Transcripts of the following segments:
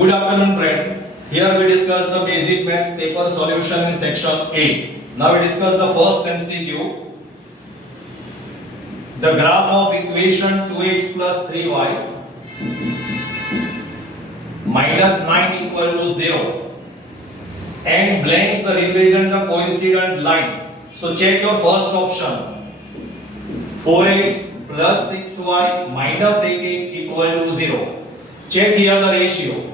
Good afternoon, friend. Here we discuss the basic maths paper solution in section 8. Now we discuss the first MCQ. The graph of equation 2x plus 3y minus 9 equal to 0 and blanks the represent the coincident line. So check your first option. 4x plus 6y minus 18 equal to 0. Check here the ratio.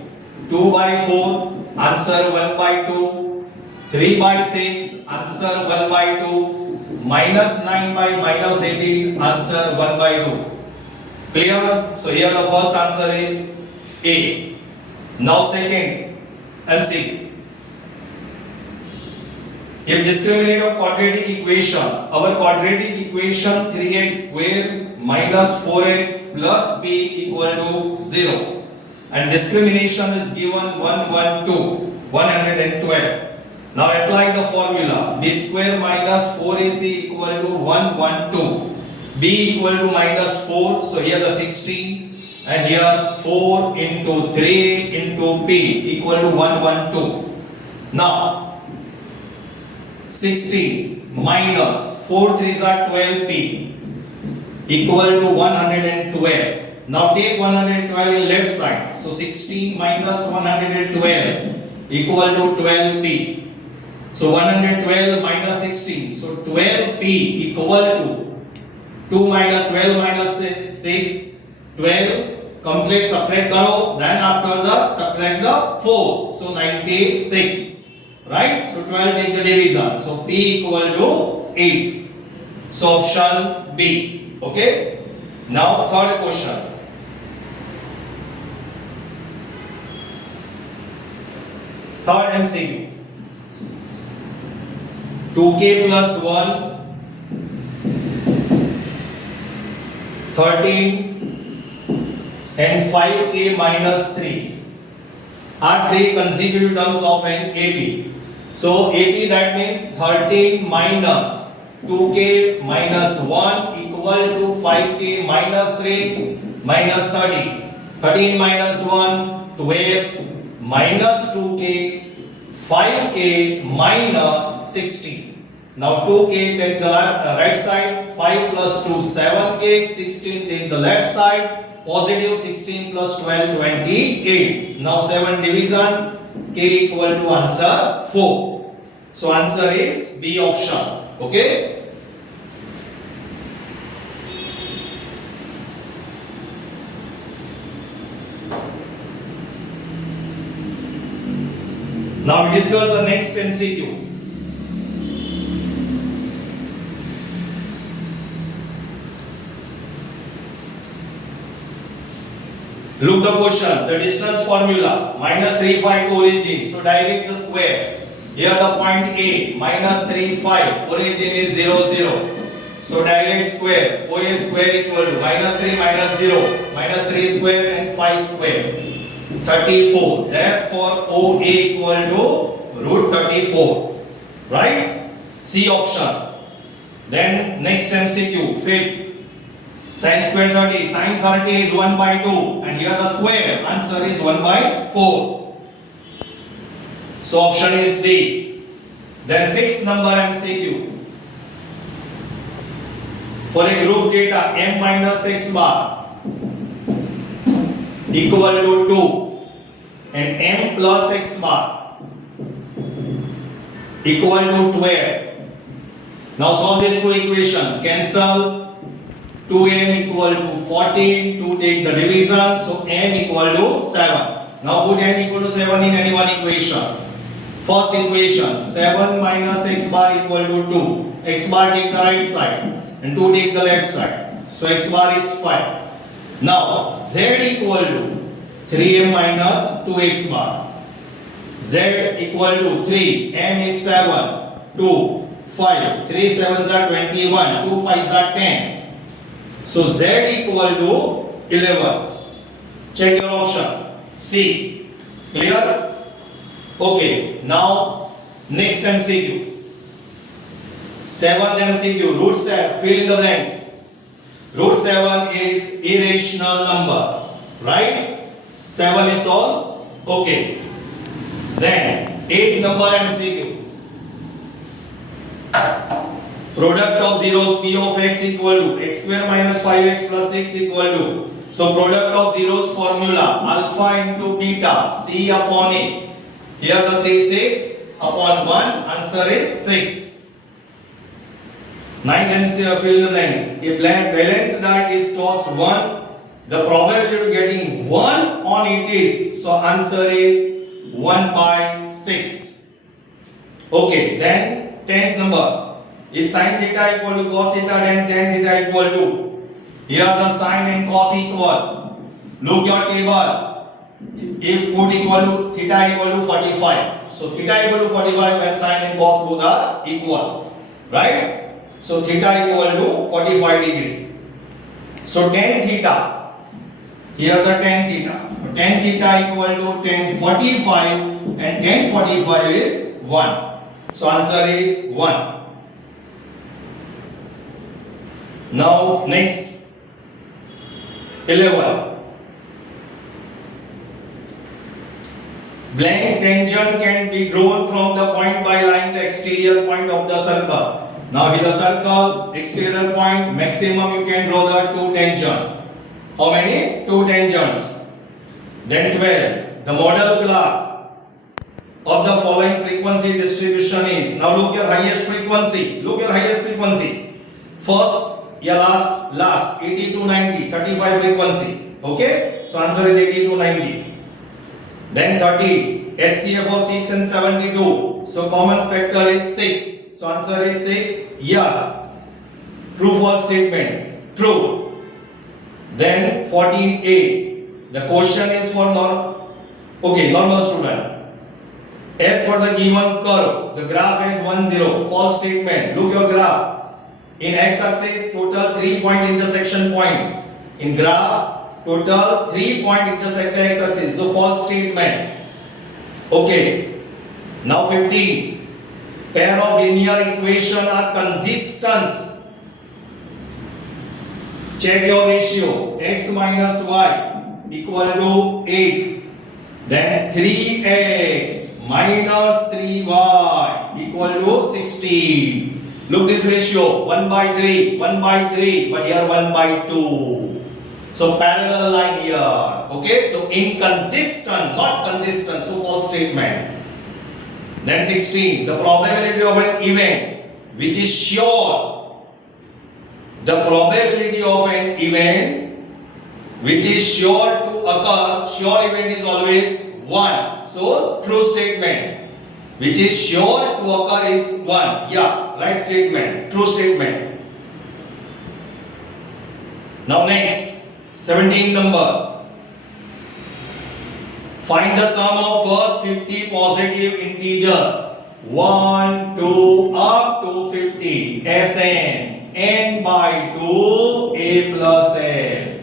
2 by 4, answer 1 by 2. 3 by 6, answer 1 by 2. Minus 9 by minus 18, answer 1 by 2. Clear? So here the first answer is A. Now second MCQ. If discriminant of quadratic equation, our quadratic equation 3x square minus 4x plus b equal to 0. And discrimination is given 112. Now apply the formula. B square minus 4ac equal to 112. B equal to minus 4. So here the 16. And here 4 into 3 into p equal to 112. Now 16 minus 4 3s are 12p equal to 112. Now take 112 in left side. So 16 minus 112 equal to 12p. So 112 minus 16. So 12p equal to 2 minus 12 minus 6. 12. Complete subtract karo. Then after the subtract the 4. So 96. Right? So 12 take the division. So p equal to 8. So option B. Okay? Now third question. Third MCQ. 2k plus 1, 13 and 5k minus 3 are three consecutive terms of an AP. So AP, that means 13 minus 2k minus 1 equal to 5k minus 3 minus 30. 13 minus 1, 12 minus 2k, 5k minus 16. Now 2k take the right side, 5 plus 2 7k, 16 take the left side, positive 16 plus 12 28. Now 7 division, k equal to answer 4. So answer is B option. Okay. Now we discuss the next MCQ. Look the question. The distance formula minus 3 5 to origin. So direct the square. Here the point A minus 3 5. Origin is 0 0. So direct square. OA square equal to minus 3 minus 0. Minus 3 square and 5 square. 34. Therefore, OA equal to root 34. Right? C option. Then next MCQ, fifth. Sin square 30. Sin 30 is 1 by 2. And here the square. Answer is 1 by 4. So option is D. Then sixth number MCQ. For a group data m minus x bar equal to 2. And m plus x bar equal to 12. Now solve this two equation. Cancel. 2m equal to 14. 2 take the division. So m equal to 7. Now put m equal to 7 in any one equation. First equation. 7 minus x bar equal to 2. X bar take the right side. And 2 take the left side. So x bar is 5. Now z equal to 3m minus 2x bar. Z equal to 3. M is 7. 2. 5. 3 7s are 21. 2 5s are 10. So Z equal to 11. Check your option. C. Clear? Okay. Now next MCQ. 7th MCQ. Root 7. Fill in the blanks. Root 7 is irrational number. Right? 7 is all Okay. Then 8 number MCQ. Product of zeros p of x equal to x square minus 5x plus 6 equal to. So product of zeros formula alpha into beta c upon a. Here the c 6 upon 1. Answer is 6. Ninth MCQ, fill in the blanks. A balanced die is tossed 1. The probability of getting 1 on it is, so answer is 1 by 6. Okay, then 10th number. If sin theta equal to cos theta, then tan theta equal to. Here the sin and cos equal. Look your table. If put equal to theta equal to 45. So theta equal to 45 when sin and cos both are equal. Right? So theta equal to 45 degree. So tan theta. Here the tan theta. So tan theta equal to tan 45 and tan 45 is 1. So answer is 1. Now next 11. Blank tangent can be drawn from the point by line the exterior point of the circle. Now with the circle exterior point maximum you can draw the two tangent. How many? Two tangents. Then 12. The model class of the following frequency distribution is. Now look your highest frequency. Look your highest frequency. First, yeah, last 80 to 90, 35 frequency. Okay? So answer is 80 to 90. Then 30. HCF of 6 and 72. So common factor is 6. So answer is 6. Yes. True false statement. True. Then 14a. The question is for normal student. As for the given curve, the graph has 1 0. False statement. Look your graph. In x-axis, total 3-point intersection point. In graph, total 3-point intersect the x-axis. So false statement. Okay. Now 15. Pair of linear equation are consistent. Check your ratio. X minus y equal to 8. Then 3x minus 3y equal to 16. Look this ratio, 1 by 3, 1 by 3, but here 1 by 2. So parallel line here. Okay, so inconsistent, not consistent, so false statement. Then 16, the probability of an event which is sure. The probability of an event which is sure to occur, sure event is always 1. So true statement. Which is sure to occur is 1. Yeah, right statement. True statement. Now next, 17 number. Find the sum of first 50 positive integer. 1, 2, up to 50. Sn. N by 2, a plus l.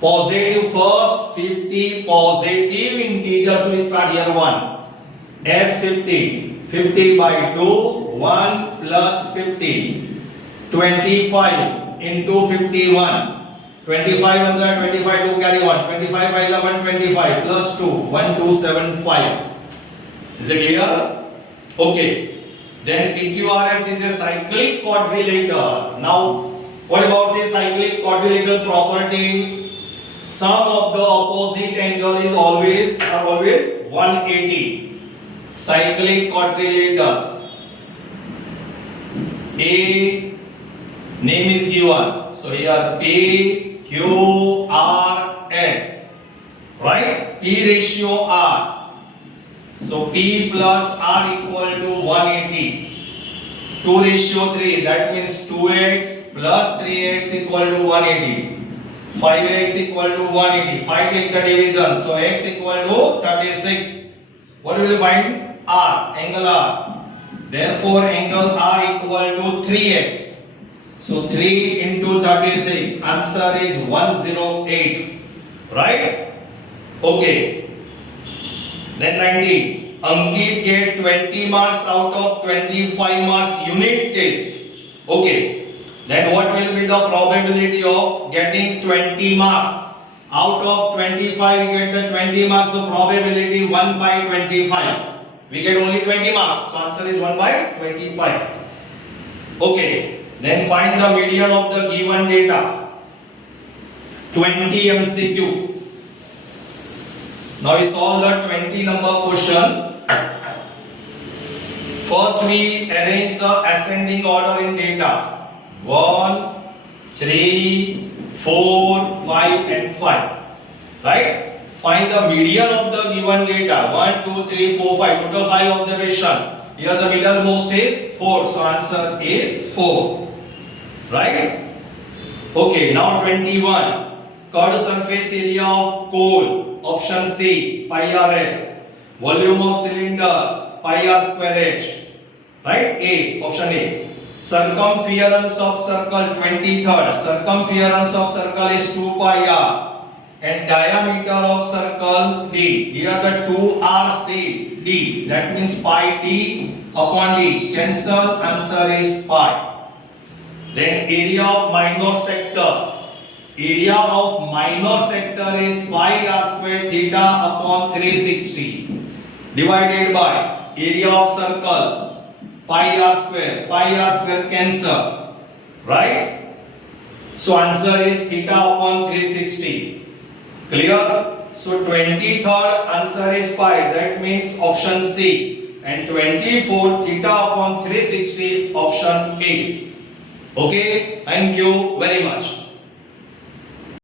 Positive first 50 positive integers. So we start here 1. S 50, 50 by 2, 1 plus 50, 25 into 51, 25 ones are 25 to carry 1, 25 5s are 125 plus 2, 1275. Is it clear? Okay. Then PQRS is a cyclic quadrilateral. Now, what about say cyclic quadrilateral property? Sum of the opposite angle is always 180. Cyclic quadrilateral. A name is given. So here P, Q, R, S. Right? P ratio R. So P plus R equal to 180. 2 ratio 3. That means 2x plus 3x equal to 180. 5x equal to 180. 5 take the division. So x equal to 36. What will you find? R, angle R. Therefore, angle R equal to 3x. So 3 into 36. Answer is 108. Right? Okay. Then 90. Ankit get 20 marks out of 25 marks unit test. Okay. Then what will be the probability of getting 20 marks Out of 25, we get the 20 marks. So probability 1 by 25. We get only 20 marks. So answer is 1 by 25. Okay. Then find the median of the given data. 20 MCQ. Now we solve the 20 number question. First we arrange the ascending order in data. 1, 3, 4, 5 and 5. Right? Find the median of the given data. 1, 2, 3, 4, 5. Total 5 observation. Here the middlemost is 4. So answer is 4. Right? Okay, now 21. Curved surface area of coal. Option C, pi RL. Volume of cylinder, pi r square h. Right? A. Option A. Circumference of circle 23rd. Circumference of circle is 2 pi r. And diameter of circle D. Here the 2r C D. That means pi D upon D. Cancel. Answer is pi. Then area of minor sector. Area of minor sector is pi r square theta upon 360 divided by area of circle pi r square cancel, right? So answer is theta upon 360. Clear? So 23rd answer is pi, that means option C, and 24 theta upon 360 option A. Okay, thank you very much.